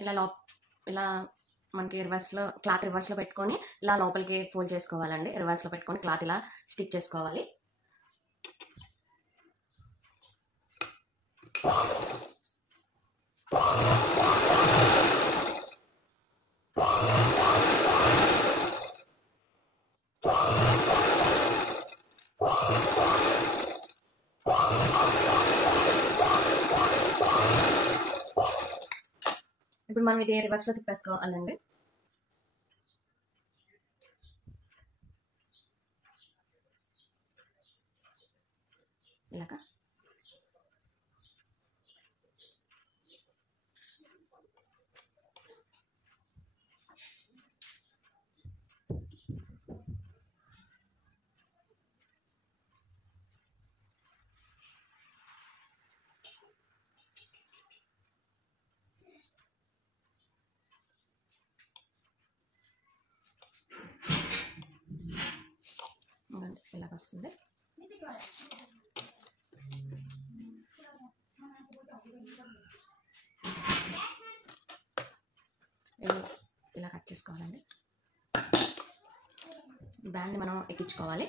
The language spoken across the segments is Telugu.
ఇలా మనకి క్లాత్ రివర్స్లో పెట్టుకొని ఇలా లోపలికి ఫోల్డ్ చేసుకోవాలండి. రివర్స్లో పెట్టుకొని క్లాత్ ఇలా స్టిచ్ చేసుకోవాలి. ఇప్పుడు మనం ఇది రివర్స్లో తిప్పేసుకోవాలండి. ఇలాగా ఇలాగ వస్తుంది. ఇలా కట్ చేసుకోవాలండి. బ్యాండ్ మనం ఎక్కించుకోవాలి.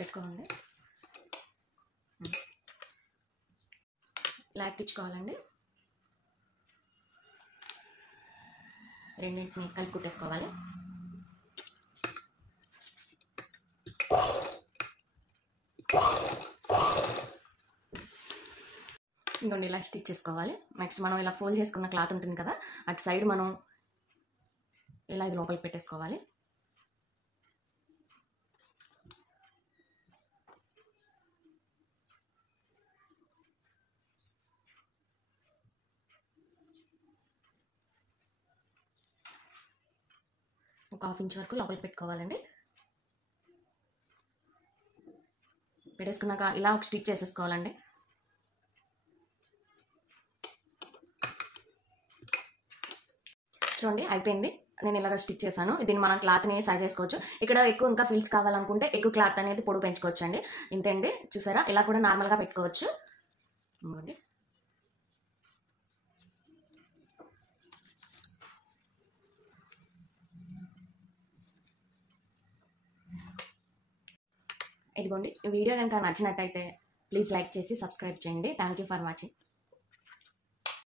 పెట్టుకోండి. ఇలా ఎక్కించుకోవాలండి. రెండింటిని కలిపి కుట్టేసుకోవాలి. ఇంకొండి ఇలా స్టిచ్ చేసుకోవాలి. నెక్స్ట్ మనం ఇలా ఫోల్డ్ చేసుకున్న క్లాత్ ఉంటుంది కదా, అటు సైడ్ మనం ఇలా ఇది లోపలికి పెట్టేసుకోవాలి. ఒక 1/2 ఇంచ్ వరకు లోపలికి పెట్టుకోవాలండి. పెట్టేసుకున్నాక ఇలా ఒక స్టిచ్ చేసేసుకోవాలండి. చూడండి అయిపోయింది. నేను ఇలాగ స్టిచ్ చేశాను. దీన్ని మనం క్లాత్ని సైజ్ చేసుకోవచ్చు. ఇక్కడ ఎక్కువ ఇంకా ఫిల్స్ కావాలనుకుంటే ఎక్కువ క్లాత్ అనేది పొడవు పెంచుకోవచ్చు అండి. ఇంతేండి, చూసారా? ఇలా కూడా నార్మల్గా పెట్టుకోవచ్చు. ఇంకోండి ఇదిగోండి. వీడియో కనుక నచ్చినట్టయితే ప్లీజ్ లైక్ చేసి సబ్స్క్రైబ్ చేయండి. Thank you for watching.